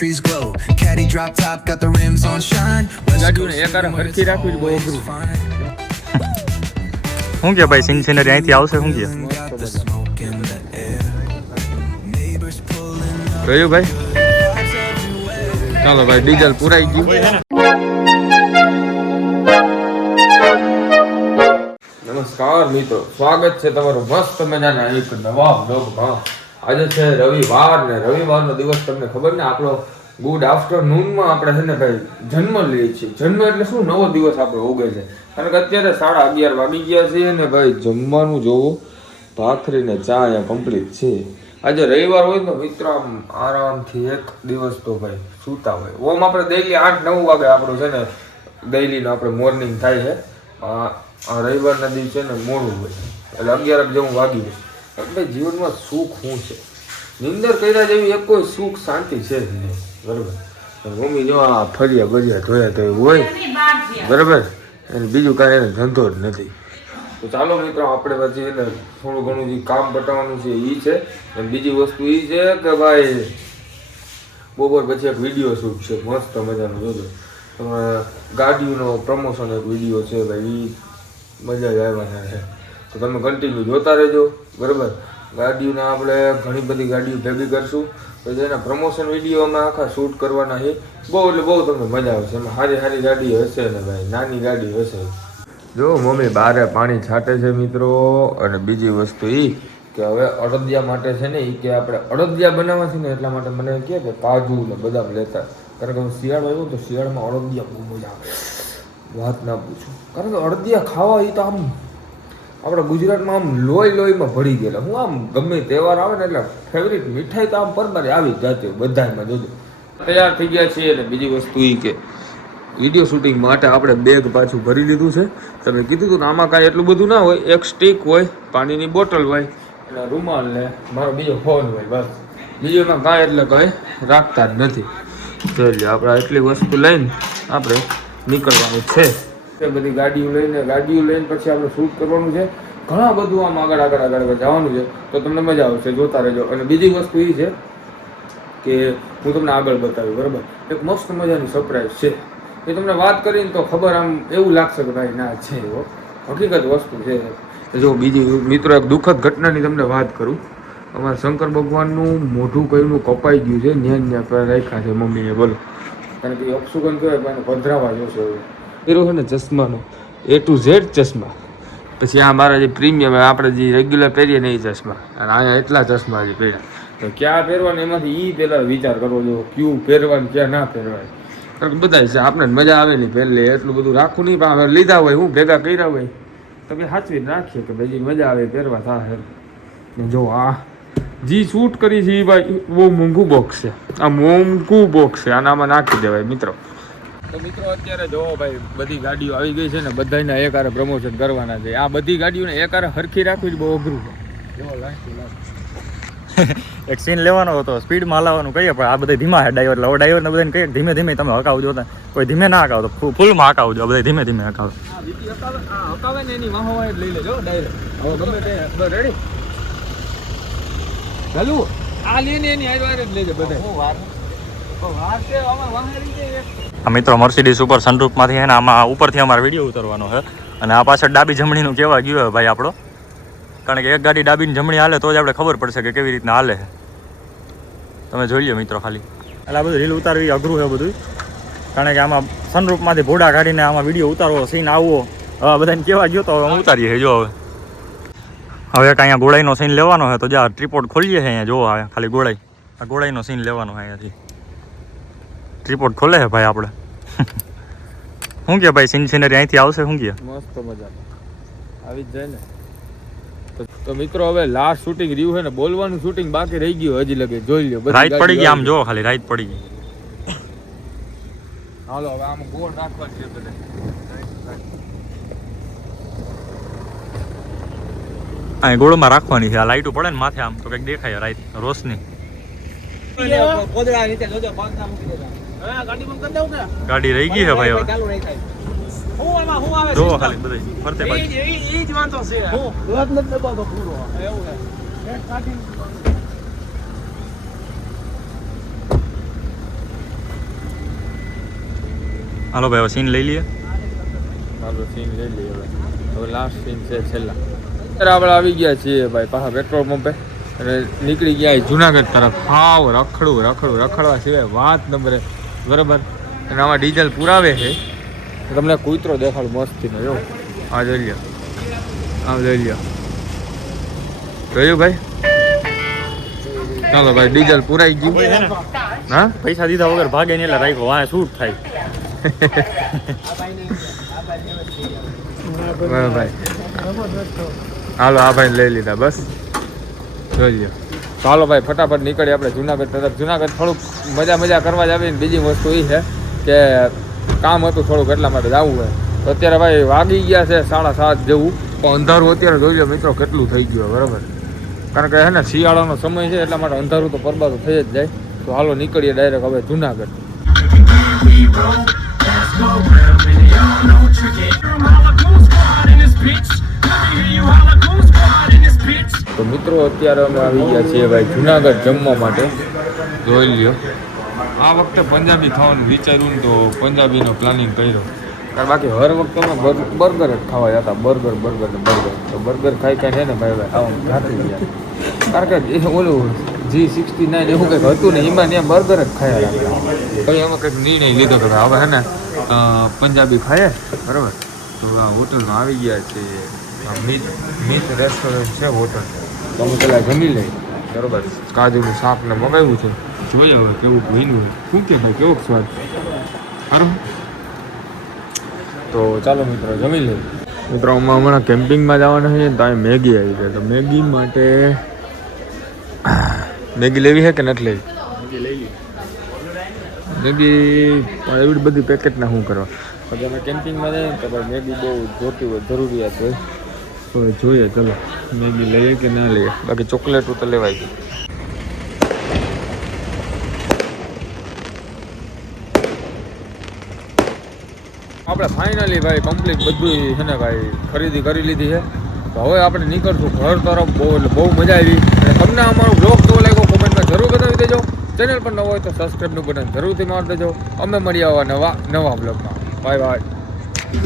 trees glow. Caddy drop top, got the rims on shine. West ગાડીઓને Coast એકારે living where હરખી it's રાખવી જ બહુ always અઘરું. fine. શું કે ભાઈ સિન્સિનરી અહીંથી આવશે શું કે Got the smoke in the air. Neighbors pulling up. જોયું ભાઈ? ચાલો ભાઈ, ડીઝલ પુરાઈ ગયું. નમસ્કાર મિત્રો, સ્વાગત છે તમારું મસ્ત મજાના એક નવા બ્લોગમાં. આજે છે રવિવાર ને રવિવારનો દિવસ તમને ખબર ને આપણો ગુડ આફ્ટરનૂનમાં આપણે છે ને ભાઈ જન્મ લઈએ છીએ. જન્મ એટલે શું, નવો દિવસ આપણો ઉગે છે. કારણ કે અત્યારે 11:30 વાગી ગયા છે ને ભાઈ જમવાનું જોવું, ભાખરી ને ચા અહીંયા કમ્પ્લીટ છે. આજે રવિવાર હોય તો મિત્ર આમ આરામથી એક દિવસ તો ભાઈ સૂતા હોય. ઓમ આપણે ડેઈલી 8-9 વાગે આપણું છે ને ડેઈલીનો આપણે મોર્નિંગ થાય છે. આ રવિવારના દિવસે ને મોડું હોય એટલે 11 જેવું વાગી જાય. એટલે જીવનમાં સુખ શું છે, નિંદર કર્યા જેવી એક કોઈ સુખ શાંતિ છે જ નહીં. બરાબર, મમ્મી જો આ ફર્યા બર્યા ધોયા તો હોય બરાબર, અને બીજું કાંઈ એને ધંધો જ નથી. તો ચાલો મિત્રો, આપણે પછી એને થોડું ઘણું જે કામ પટાવવાનું છે એ છે. અને બીજી વસ્તુ એ છે કે ભાઈ બપોર પછી એક વિડીયો શૂટ છે મસ્ત મજાનો. જોજો, ગાડીનો પ્રમોશન એક વિડીયો છે ભાઈ, એ મજા જ આવવાના છે. તો તમે કન્ટિન્યુ જોતા રહેજો બરાબર. ગાડીઓના આપણે ઘણી બધી ગાડીઓ ભેગી કરશું, પછી એના પ્રમોશન વિડીયો અમે આખા શૂટ કરવાના છે. બહુ એટલે બહુ તમને મજા આવશે. એમાં સારી સારી ગાડી હશે ને ભાઈ, નાની ગાડી હશે. જો મમ્મી બારે પાણી છાંટે છે મિત્રો. અને બીજી વસ્તુ એ કે હવે અડદિયા માટે છે ને, એ કે આપણે અડદિયા બનાવવા છે ને એટલા માટે મને કહે કે કાજુ ને બદામ લેતા. કારણ કે હું શિયાળો આવ્યો તો શિયાળામાં અડદિયા બહુ મજા આવે, વાત ના પૂછું. કારણ કે અડદિયા ખાવા એ તો આમ આપણા ગુજરાતમાં આમ લોહીમાં ભળી ગયેલા. હું આમ ગમે તહેવાર આવે ને એટલે ફેવરિટ મીઠાઈ તો આમ પરબારે આવી જ જતી હોય બધામાં. જોજો તૈયાર થઈ ગયા છીએ. અને બીજી વસ્તુ એ કે વિડીયો શૂટિંગ માટે આપણે બેગ પાછું ભરી લીધું છે. તમે કીધું હતું ને આમાં કાંઈ એટલું બધું ના હોય, એક સ્ટીક હોય, પાણીની બોટલ હોય, અને રૂમાલ ને મારો બીજો ફોન હોય, બસ. બીજું એમાં કાંઈ એટલે કંઈ રાખતા જ નથી. ચાલીએ આપણે એટલી વસ્તુ લઈને આપણે નીકળવાનું છે. એ બધી ગાડીઓ લઈને પછી આપણે શૂટ કરવાનું છે. ઘણા બધું આમ આગળ જવાનું છે. તો તમને મજા આવશે, જોતા રહેજો. અને બીજી વસ્તુ એ છે કે હું તમને આગળ બતાવ્યું બરાબર, એક મસ્ત મજાની સરપ્રાઈઝ છે. એ તમને વાત કરીને તો ખબર આમ એવું લાગશે કે ભાઈ ના છે, એવો હકીકત વસ્તુ છે. જો બીજી મિત્રો એક દુઃખદ ઘટનાની તમને વાત કરું. અમારા શંકર ભગવાનનું મોઢું કયું કપાઈ ગયું છે, ન્યા રાખ્યા છે મમ્મીએ. બોલો, કારણ કે અપશુકન કહેવાય પણ પધરાવા જોશે એવું કર્યો છે ને ચશ્માનો, A to Z ચશ્મા. પછી આ મારા જે પ્રીમિયમ આપણે જે રેગ્યુલર પહેરીએ ને એ ચશ્મા, અને અહીંયા એટલા ચશ્મા જે પહેર્યા. તો ક્યાં પહેરવાનું એમાંથી એ પહેલાં વિચાર કરવો જોઈએ, ક્યું પહેરવાનું ક્યાં ના પહેરવાનું. કારણ કે બધા છે આપણે મજા આવે નહીં પહેલે, એટલું બધું રાખવું નહીં. પણ હવે લીધા હોય, હું ભેગા કર્યા હોય તો કે સાચવીને રાખીએ કે ભાઈ મજા આવે પહેરવા થાય. જો આ જી શૂટ કરી છે એ ભાઈ બહુ મોંઘું બોક્સ છે. આ મોંઘું બોક્સ છે, આનામાં નાખી દેવાય મિત્રો. તો મિત્રો અત્યારે જોવો ભાઈ, બધી ગાડીઓ આવી ગઈ છે ને, બધાને એકારે પ્રમોશન કરવાના છે. આ બધી ગાડીઓને એકારે હરખી રાખવી જ બહુ અઘરું છે. એક સીન લેવાનો હતો, સ્પીડમાં હલાવવાનું કહીએ પણ આ બધા ધીમા છે ડ્રાઈવર. હવે ડ્રાઈવરને બધાને કહીએ ધીમે ધીમે તમે હકાવજો. કોઈ ધીમે ના હકાવતો, ફૂલમાં હકાવજો. બધા ધીમે ધીમે હકાવે. હકાવે ને એની વાહો જ લઈ લેજો ડાયરેક્ટ. હવે ગમે તે રેડી ચાલુ આ લઈને એની હાર જ લેજો બધા. આ મિત્રો મર્સિડીઝ ઉપર સનરૂફમાંથી છે ને, આમાં ઉપરથી અમારે વિડીયો ઉતારવાનો છે. અને આ પાછળ ડાબી જમણીનું કહેવા ગયું હોય ભાઈ આપણો. કારણ કે એક ગાડી ડાબી જમણી હાલે તો જ આપણે ખબર પડશે કે કેવી રીતના હાલે છે. તમે જોઈ લો મિત્રો ખાલી. એટલે આ બધું રીલ ઉતારવી અઘરું છે બધું. કારણ કે આમાં સનરૂફમાંથી ભોડા કાઢીને આમાં વિડીયો ઉતારવો, સીન આવવો, હવે બધાને કહેવા ગયો તો હવે ઉતારીએ જો. હવે એક અહીંયા ગોળાઈનો સીન લેવાનો છે. તો જ્યાં ટ્રીપોડ ખોલીએ છીએ અહીંયા જોવો, આવે ખાલી ગોળાઈ. આ ગોળાઈનો સીન લેવાનો છે અહીંયાથી. ટ્રીપોડ ખોલે છે ભાઈ આપણે. શું કે ભાઈ સિન્સિનરી અહીંથી આવશે શું કે મસ્ત મજા આવી જ જાય ને. તો મિત્રો હવે લાસ્ટ શૂટિંગ રહ્યું છે ને, બોલવાનું શૂટિંગ બાકી રહી ગયું હજી લગે. જોઈ લ્યો રાઈટ પડી ગઈ, આમ જો ખાલી રાઈટ પડી ગઈ. હાલો હવે આમ ગોળ રાખવાનું છે બધે. અહીં ગોળમાં રાખવાની છે. આ લાઈટો પડે ને માથે આમ તો કંઈક દેખાય રાઈટ રોશની. ગાડી રહી ગઈ છે ભાઈ હવે. જો ખાલી બધી ફરતે બાજુ. હાલો ભાઈ હવે સીન લઈ લઈએ. આપણો સીન લઈ લઈએ હવે લાસ્ટ સીન છે છેલ્લા. અત્યારે આપણે આવી ગયા છીએ ભાઈ પાછા પેટ્રોલ પંપે અને નીકળી ગયા જુનાગઢ તરફ. હાવ રખડવા સિવાય વાત નંબરે બરાબર. અને આમાં ડીઝલ પુરાવે છે. તમને કૂતરો દેખાડું મસ્તીનો જો આ જોઈ લ્યો, જોઈ લ્યો, જોયું ભાઈ. ચાલો ભાઈ ડીઝલ પુરાઈ ગયું. હા પૈસા દીધા વગર ભાગે ને એટલે રાખ્યો વાય શૂટ થાય. બરાબર ભાઈ હાલો આ ભાઈ લઈ લીધા બસ જોઈ લ્યો. ચાલો ભાઈ ફટાફટ નીકળીએ આપણે જુનાગઢ તરફ. જુનાગઢ થોડુંક મજા કરવા જ આવી ને બીજી વસ્તુ એ છે કે કામ હતું થોડુંક એટલા માટે જવું હોય. તો અત્યારે ભાઈ વાગી ગયા છે 7:30 જેવું, પણ અંધારું અત્યારે જોઈ લો મિત્રો કેટલું થઈ ગયું બરાબર. કારણ કે હે ને શિયાળાનો સમય છે એટલા માટે અંધારું તો પરબાદ થઈ જ જાય. તો હાલો નીકળીએ ડાયરેક્ટ હવે જુનાગઢ. તો મિત્રો અત્યારે અમે આવી ગયા છીએ ભાઈ જુનાગઢ જમવા માટે. જોઈ લ્યો આ વખતે પંજાબી ખાવાનું વિચાર્યું ને તો પંજાબીનો પ્લાનિંગ કર્યો. કારણ બાકી હર વખતે અમે બર્ગર જ ખાવા જતા. બર્ગર. તો બર્ગર ખાઈ છે ને ભાઈ આવું જાતી ગયા. કારણ કે એ ઓલું G69 એવું કંઈક હતું ને એમાં ત્યાં બર્ગર જ ખાયા રાખતા. પછી અમે કંઈક નિર્ણય લીધો કે હવે હે ને પંજાબી ખાઈએ બરાબર. તો આ હોટલમાં આવી ગયા છે. મીત રેસ્ટોરન્ટ છે હોટલ. તો અમે પેલા જમી લઈએ બરાબર. કાજુનું શાક ને મગાવ્યું છે. જોઈએ હવે કેવું બન્યું હોય. શું કે ભાઈ કેવો સ્વાદ સારું. તો ચાલો મિત્રો જમી લઈએ. મિત્રો અમે હમણાં કેમ્પિંગમાં જવાના છીએ તો અહીં મેગી આવી છે. તો મેગી માટે મેગી લેવી છે કે નથી લેવી? મેગી એવી બધી પેકેટના શું કરવા. પછી અમે કેમ્પિંગમાં જઈએ તો ભાઈ મેગી બહુ જોતી હોય જરૂરિયાત હોય. તો જોઈએ ચલો મેગી લઈએ કે ના લઈએ. બાકી ચોકલેટો તો લેવાય ગઈ. આપણે ફાઇનલી ભાઈ કમ્પ્લીટ બધું છે ને ભાઈ ખરીદી કરી લીધી છે. તો હવે આપણે નીકળશું ઘર તરફ. બહુ મજા આવી. અને તમને અમારો બ્લોગ કેવો લાગ્યો કોમેન્ટમાં જરૂર બતાવી દેજો. ચેનલ પર ન હોય તો સબસ્ક્રાઈબનું બટન જરૂરથી મારી દેજો. અમે મળીએ આવા નવા બ્લોગમાં. બાય.